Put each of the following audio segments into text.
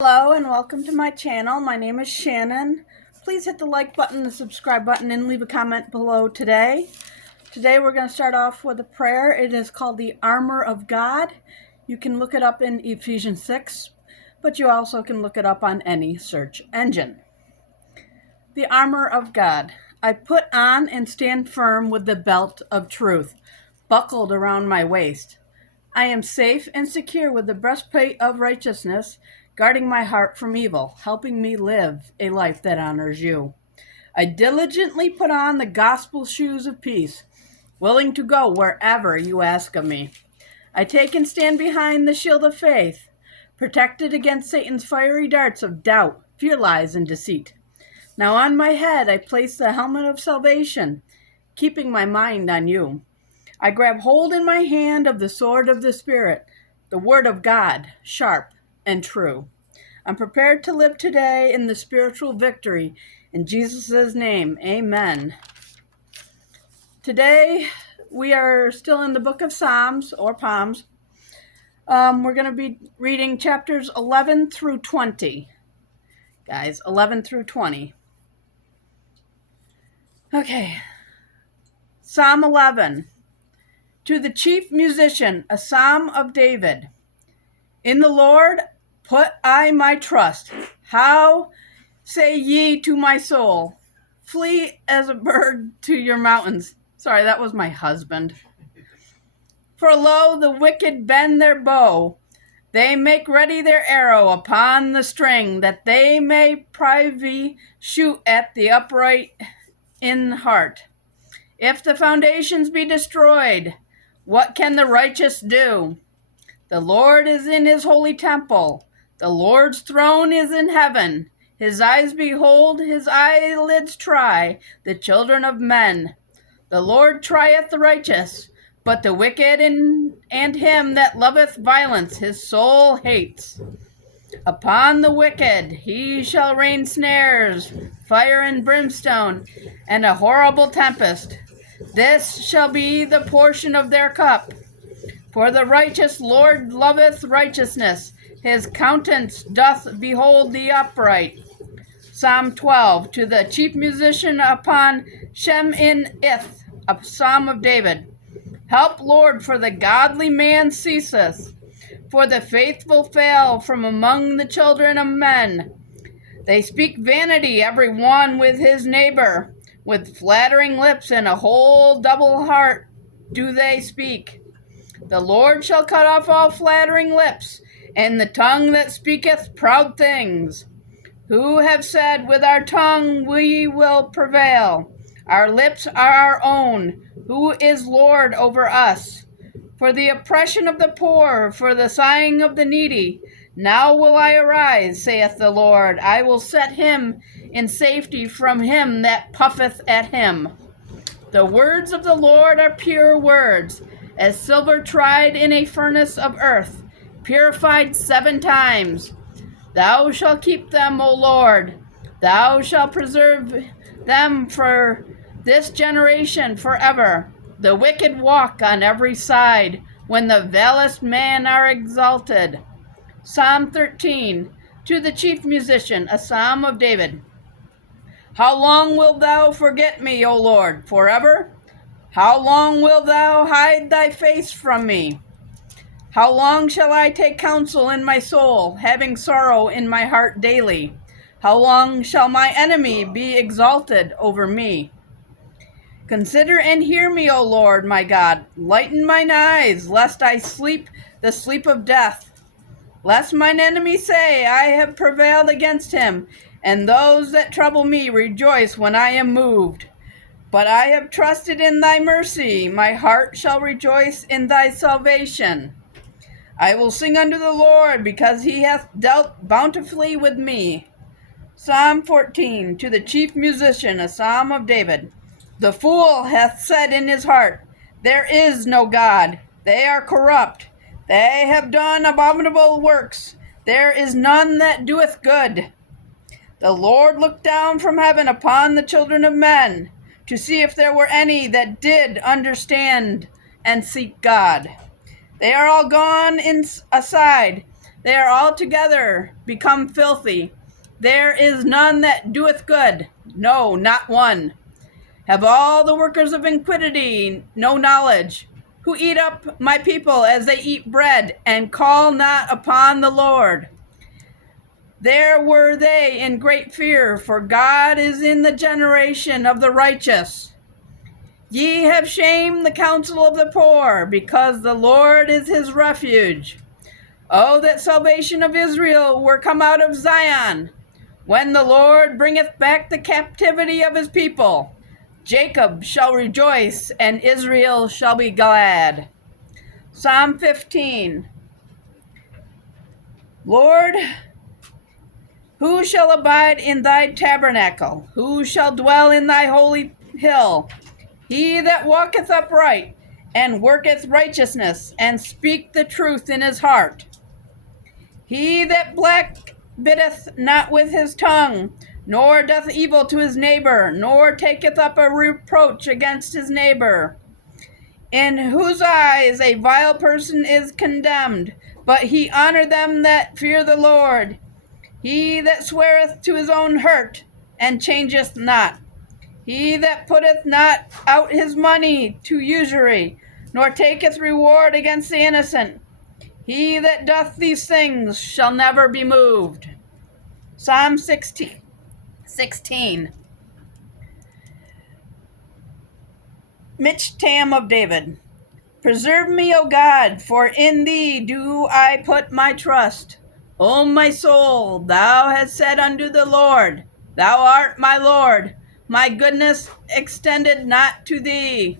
Hello and welcome to my channel. My name is Shannon. Please hit the like button, the subscribe button, and leave a comment below today. Today we're going to start off with a prayer. It is called the Armor of God. You can look it up in Ephesians 6, but you also can look it up on any search engine. The Armor of God. I put on and stand firm with the belt of truth, buckled around my waist. I am safe and secure with the breastplate of righteousness, guarding my heart from evil, helping me live a life that honors you. I diligently put on the gospel shoes of peace, willing to go wherever you ask of me. I take and stand behind the shield of faith, protected against Satan's fiery darts of doubt, fear, lies, and deceit. Now on my head I place the helmet of salvation, keeping my mind on you. I grab hold in my hand of the sword of the Spirit, the word of God, sharp and true. I'm prepared to live today in the spiritual victory. In Jesus' name, amen. Today, we are still in the book of Psalms, or Palms. We're going to be reading chapters 11 through 20. Guys, 11 through 20. Okay. Psalm 11. To the chief musician, a psalm of David. In the Lord put I my trust. How say ye to my soul, flee as a bird to your mountains. Sorry, that was my husband. For lo, the wicked bend their bow. They make ready their arrow upon the string, that they may privy shoot at the upright in heart. If the foundations be destroyed, what can the righteous do? The Lord is in his holy temple. The Lord's throne is in heaven. His eyes behold, his eyelids try the children of men. The Lord trieth the righteous, but the wicked and him that loveth violence his soul hates. Upon the wicked he shall rain snares, fire and brimstone, and a horrible tempest. This shall be the portion of their cup. For the righteous Lord loveth righteousness. His countenance doth behold the upright. Psalm 12. To the chief musician upon Shem-in-Ith, a psalm of David. Help, Lord, for the godly man ceaseth, for the faithful fail from among the children of men. They speak vanity, every one with his neighbor. With flattering lips and a whole double heart do they speak. The Lord shall cut off all flattering lips, and the tongue that speaketh proud things. Who have said, with our tongue we will prevail. Our lips are our own. Who is Lord over us? For the oppression of the poor, for the sighing of the needy. Now will I arise, saith the Lord. I will set him in safety from him that puffeth at him. The words of the Lord are pure words, as silver tried in a furnace of earth, purified 7 times. Thou shalt keep them, O Lord. Thou shalt preserve them for this generation forever. The wicked walk on every side, when the vilest men are exalted. Psalm 13. To the chief musician, a psalm of David. How long wilt thou forget me, O Lord, forever? How long wilt thou hide thy face from me? How long shall I take counsel in my soul, having sorrow in my heart daily? How long shall my enemy be exalted over me? Consider and hear me, O Lord, my God. Lighten mine eyes, lest I sleep the sleep of death. Lest mine enemy say, I have prevailed against him, and those that trouble me rejoice when I am moved. But I have trusted in thy mercy. My heart shall rejoice in thy salvation. I will sing unto the Lord, because he hath dealt bountifully with me. Psalm 14. To the chief musician, a psalm of David. The fool hath said in his heart, there is no God. They are corrupt. They have done abominable works. There is none that doeth good. The Lord looked down from heaven upon the children of men, to see if there were any that did understand and seek God. They are all gone aside. They are altogether become filthy. There is none that doeth good, no, not one. Have all the workers of iniquity no knowledge, who eat up my people as they eat bread, and call not upon the Lord? There were they in great fear, for God is in the generation of the righteous. Ye have shamed the counsel of the poor, because the Lord is his refuge. Oh, that salvation of Israel were come out of Zion, when the Lord bringeth back the captivity of his people. Jacob shall rejoice, and Israel shall be glad. Psalm 15. Lord, who shall abide in thy tabernacle? Who shall dwell in thy holy hill? He that walketh upright, and worketh righteousness, and speak the truth in his heart. He that bitteth not with his tongue, nor doth evil to his neighbor, nor taketh up a reproach against his neighbor, in whose eyes a vile person is condemned, but he honor them that fear the Lord. He that sweareth to his own hurt, and changeth not. He that putteth not out his money to usury, nor taketh reward against the innocent. He that doth these things shall never be moved. Psalm 16. Michtam of David. Preserve me, O God, for in thee do I put my trust. O my soul, thou hast said unto the Lord, Thou art my Lord. My goodness extended not to thee,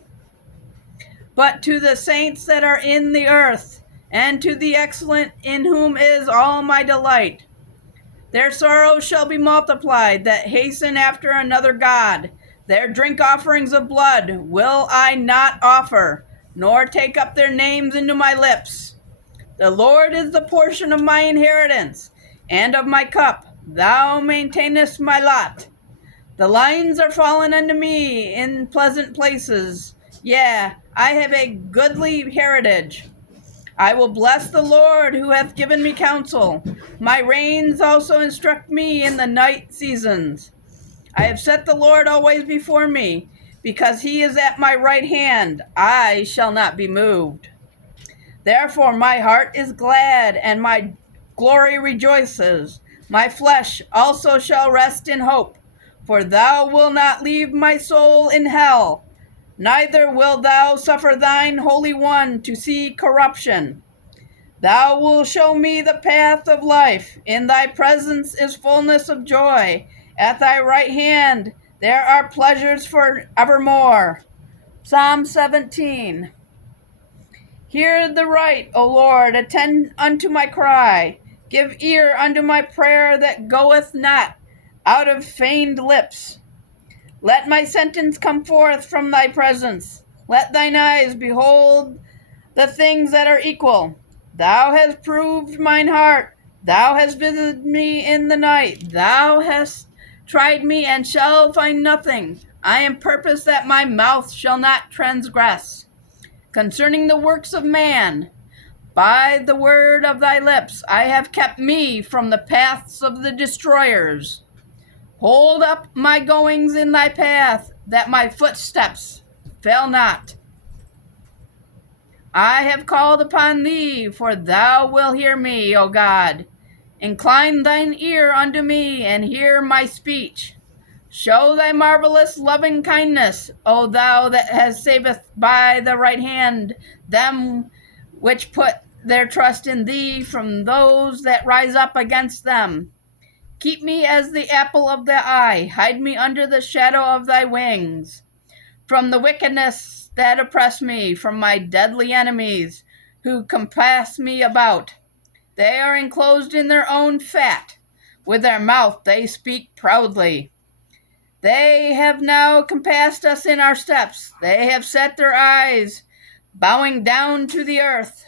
but to the saints that are in the earth, and to the excellent, in whom is all my delight. Their sorrows shall be multiplied that hasten after another God. Their drink offerings of blood will I not offer, nor take up their names into my lips. The Lord is the portion of my inheritance, and of my cup. Thou maintainest my lot. The lines are fallen unto me in pleasant places. Yea, I have a goodly heritage. I will bless the Lord who hath given me counsel. My reins also instruct me in the night seasons. I have set the Lord always before me. Because he is at my right hand, I shall not be moved. Therefore my heart is glad, and my glory rejoices. My flesh also shall rest in hope. For thou wilt not leave my soul in hell, neither wilt thou suffer thine Holy One to see corruption. Thou wilt show me the path of life. In thy presence is fullness of joy. At thy right hand there are pleasures for evermore. Psalm 17. Hear the right, O Lord, attend unto my cry. Give ear unto my prayer that goeth not out of feigned lips. Let my sentence come forth from thy presence. Let thine eyes behold the things that are equal. Thou hast proved mine heart. Thou hast visited me in the night. Thou hast tried me and shall find nothing. I am purposed that my mouth shall not transgress. Concerning the works of man, by the word of thy lips, I have kept me from the paths of the destroyers. Hold up my goings in thy path, that my footsteps fail not. I have called upon thee, for thou wilt hear me, O God. Incline thine ear unto me, and hear my speech. Show thy marvelous loving kindness, O thou that hast saveth by the right hand them which put their trust in thee from those that rise up against them. Keep me as the apple of the eye. Hide me under the shadow of thy wings. From the wickedness that oppress me, from my deadly enemies who compass me about. They are enclosed in their own fat. With their mouth they speak proudly. They have now compassed us in our steps. They have set their eyes, bowing down to the earth.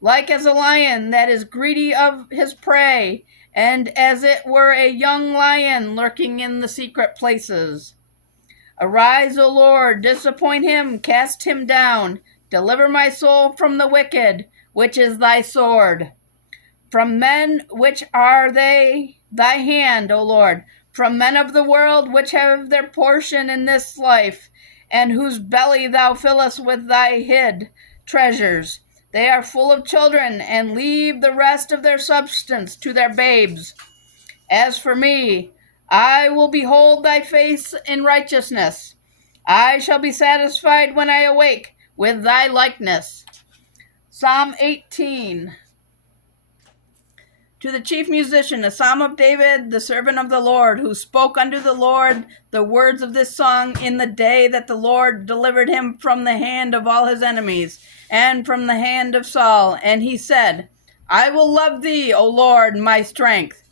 Like as a lion that is greedy of his prey, and as it were a young lion lurking in the secret places. Arise, O Lord, disappoint him, cast him down. Deliver my soul from the wicked, which is thy sword. from men which are they thy hand, O Lord, from men of the world which have their portion in this life, and whose belly thou fillest with thy hid treasures. They are full of children, and leave the rest of their substance to their babes. As for me, I will behold thy face in righteousness. I shall be satisfied when I awake with thy likeness. Psalm 18. To the chief musician, a psalm of David, the servant of the Lord, who spoke unto the Lord the words of this song in the day that the Lord delivered him from the hand of all his enemies, and from the hand of Saul. And he said, I will love thee, O Lord, my strength.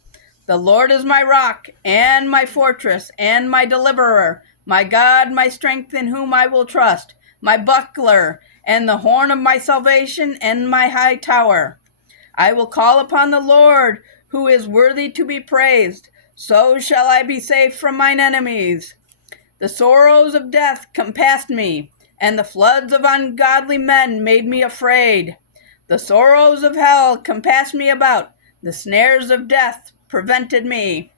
The Lord is my rock, and my fortress, and my deliverer, my God, my strength, in whom I will trust, my buckler, and the horn of my salvation, and my high tower. I will call upon the Lord, who is worthy to be praised. So shall I be safe from mine enemies. The sorrows of death compassed me, and the floods of ungodly men made me afraid. The sorrows of hell compassed me about. The snares of death prevented me.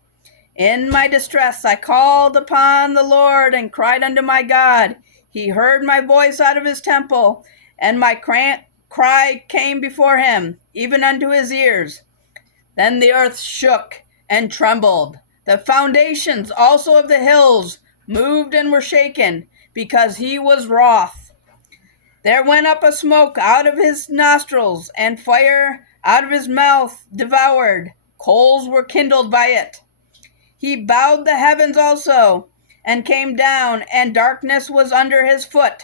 In my distress I called upon the Lord and cried unto my God. He heard my voice out of his temple, and my cry came before him, even unto his ears. Then the earth shook and trembled. The foundations also of the hills moved and were shaken, because he was wroth. There went up a smoke out of his nostrils, and fire out of his mouth devoured. Coals were kindled by it. He bowed the heavens also, and came down, and darkness was under his foot.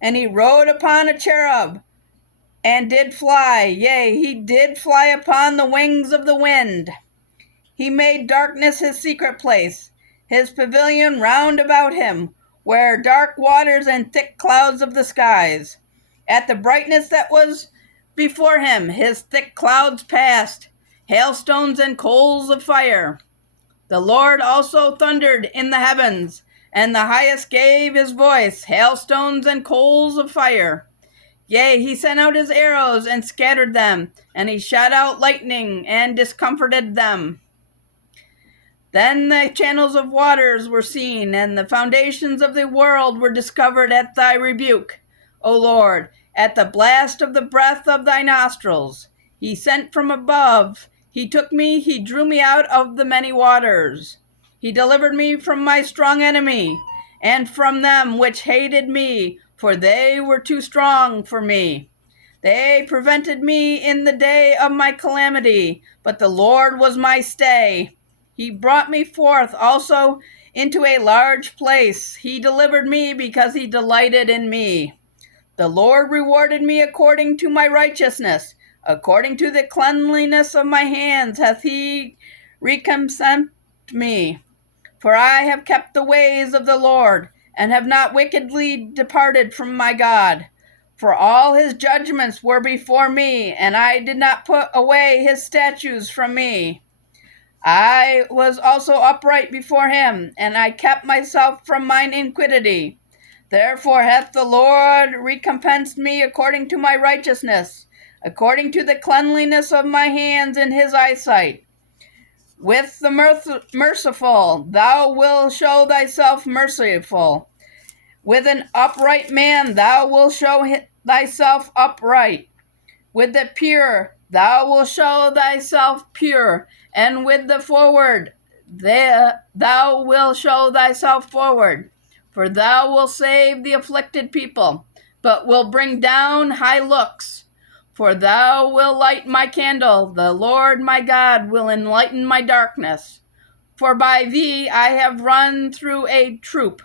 And he rode upon a cherub, and did fly, yea, he did fly upon the wings of the wind. He made darkness his secret place, his pavilion round about him, where dark waters and thick clouds of the skies. At the brightness that was before him, his thick clouds passed, hailstones and coals of fire. The Lord also thundered in the heavens, and the highest gave his voice, hailstones and coals of fire. Yea, he sent out his arrows and scattered them, and he shot out lightning and discomforted them. Then the channels of waters were seen, and the foundations of the world were discovered at thy rebuke, O Lord, at the blast of the breath of thy nostrils. He sent from above. He took me, he drew me out of the many waters. He delivered me from my strong enemy, and from them which hated me, for they were too strong for me. They prevented me in the day of my calamity, but the Lord was my stay. He brought me forth also into a large place. He delivered me because he delighted in me. The Lord rewarded me according to my righteousness. According to the cleanliness of my hands hath he recompensed me. For I have kept the ways of the Lord, and have not wickedly departed from my God. For all his judgments were before me, and I did not put away his statutes from me. I was also upright before him, and I kept myself from mine iniquity. Therefore hath the Lord recompensed me according to my righteousness, according to the cleanliness of my hands in his eyesight. With the merciful thou wilt show thyself merciful. With an upright man thou wilt show thyself upright. With the pure thou wilt show thyself pure, and with the forward thou wilt show thyself forward. For thou wilt save the afflicted people, but wilt bring down high looks. For thou wilt light my candle, the Lord my God will enlighten my darkness. For by thee I have run through a troop,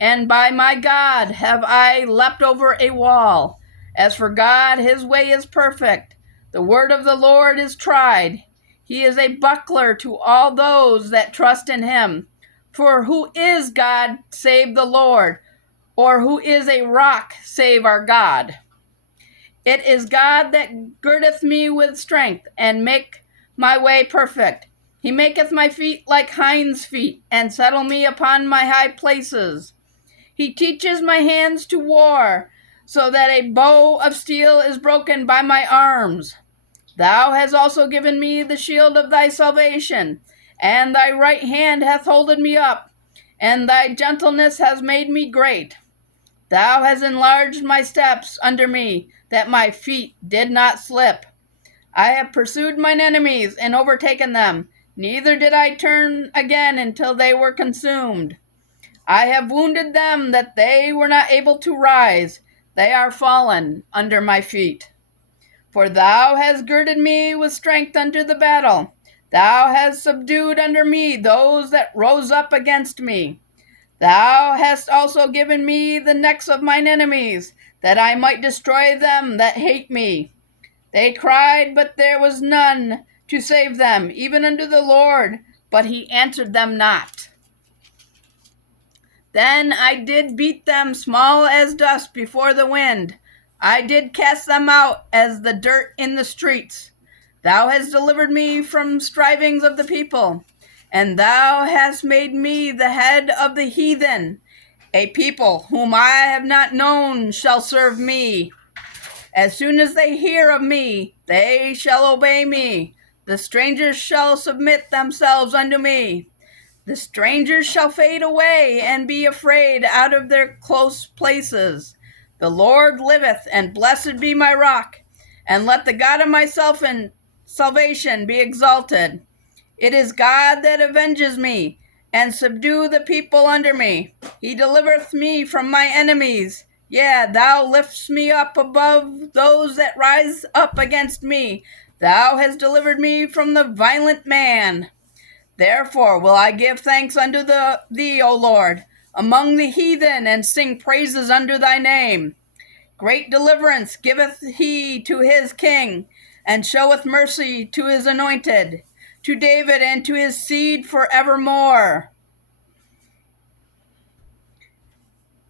and by my God have I leapt over a wall. As for God, his way is perfect. The word of the Lord is tried. He is a buckler to all those that trust in him. For who is God save the Lord? Or who is a rock save our God? It is God that girdeth me with strength, and make my way perfect. He maketh my feet like hinds' feet, and settle me upon my high places. He teaches my hands to war, so that a bow of steel is broken by my arms. Thou hast also given me the shield of thy salvation, and thy right hand hath holden me up, and thy gentleness has made me great. Thou hast enlarged my steps under me, that my feet did not slip. I have pursued mine enemies and overtaken them, neither did I turn again until they were consumed. I have wounded them that they were not able to rise. They are fallen under my feet. For thou hast girded me with strength unto the battle. Thou hast subdued under me those that rose up against me. Thou hast also given me the necks of mine enemies, that I might destroy them that hate me. They cried, but there was none to save them, even unto the Lord, but he answered them not. Then I did beat them small as dust before the wind. I did cast them out as the dirt in the streets. Thou hast delivered me from strivings of the people, and thou hast made me the head of the heathen. A people whom I have not known shall serve me. As soon as they hear of me, they shall obey me. The strangers shall submit themselves unto me. The strangers shall fade away and be afraid out of their close places. The Lord liveth, and blessed be my rock, and let the God of my salvation be exalted. It is God that avenges me, and subdue the people under me. He delivereth me from my enemies. Yea, thou liftest me up above those that rise up against me. Thou hast delivered me from the violent man. Therefore will I give thanks unto thee, O Lord, among the heathen, and sing praises unto thy name. Great deliverance giveth he to his king, and showeth mercy to his anointed, to David and to his seed forevermore.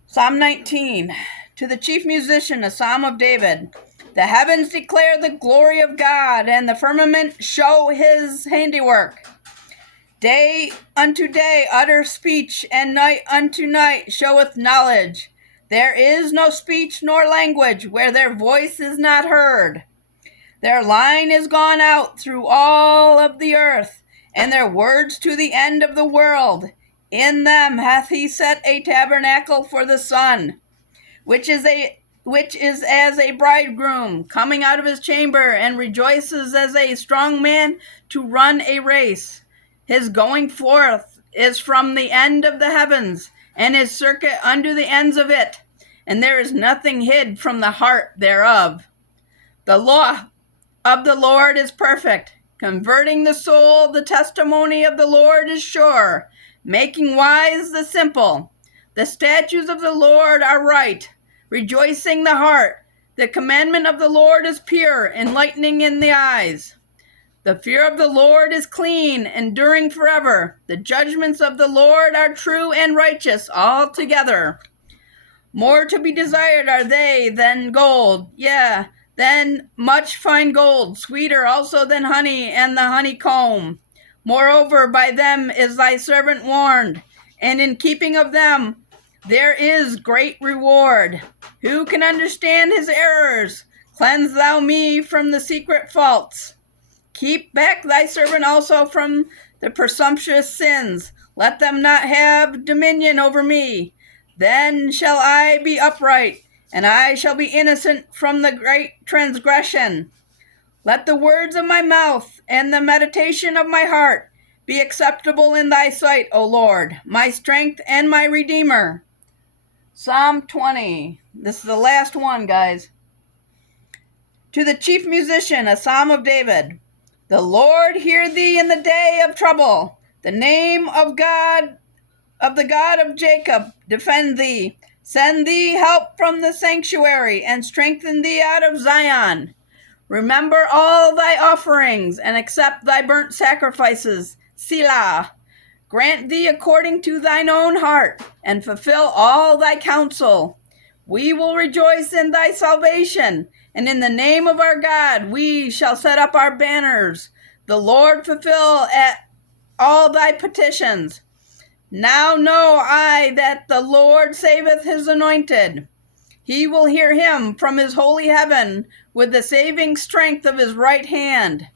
Psalm 19. To the chief musician, a psalm of David. The heavens declare the glory of God, and the firmament show his handiwork. Day unto day utter speech, and night unto night showeth knowledge. There is no speech nor language where their voice is not heard. Their line is gone out through all of the earth, and their words to the end of the world. In them hath he set a tabernacle for the sun, which is as a bridegroom coming out of his chamber, and rejoices as a strong man to run a race. His going forth is from the end of the heavens, and his circuit unto the ends of it, and there is nothing hid from the heart thereof. The law of the Lord is perfect, converting the soul. The testimony of the Lord is sure, making wise the simple. The statutes of the Lord are right, rejoicing the heart. The commandment of the Lord is pure, enlightening in the eyes. The fear of the Lord is clean, enduring forever. The judgments of the Lord are true and righteous altogether. More to be desired are they than gold, yea, than much fine gold, sweeter also than honey and the honeycomb. Moreover, by them is thy servant warned, and in keeping of them there is great reward. Who can understand his errors? Cleanse thou me from the secret faults. Keep back thy servant also from the presumptuous sins. Let them not have dominion over me. Then shall I be upright, and I shall be innocent from the great transgression. Let the words of my mouth and the meditation of my heart be acceptable in thy sight, O Lord, my strength and my redeemer. Psalm 20. This is the last one, guys. To the chief musician, a psalm of David. The Lord hear thee in the day of trouble. The name of God, of the God of Jacob, defend thee. Send thee help from the sanctuary, and strengthen thee out of Zion. Remember all thy offerings, and accept thy burnt sacrifices. Selah. Grant thee according to thine own heart, and fulfill all thy counsel. We will rejoice in thy salvation, and in the name of our God we shall set up our banners. The Lord fulfill at all thy petitions. Now know I that the Lord saveth his anointed. He will hear him from his holy heaven with the saving strength of his right hand.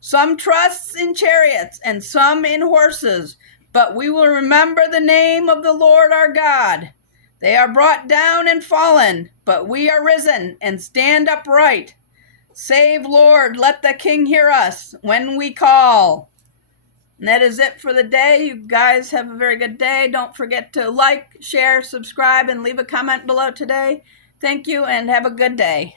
Some trusts in chariots and some in horses, but we will remember the name of the Lord our God. They are brought down and fallen, but we are risen and stand upright. Save, Lord, let the King hear us when we call. And that is it for the day. You guys have a very good day. Don't forget to like, share, subscribe, and leave a comment below today. Thank you, and have a good day.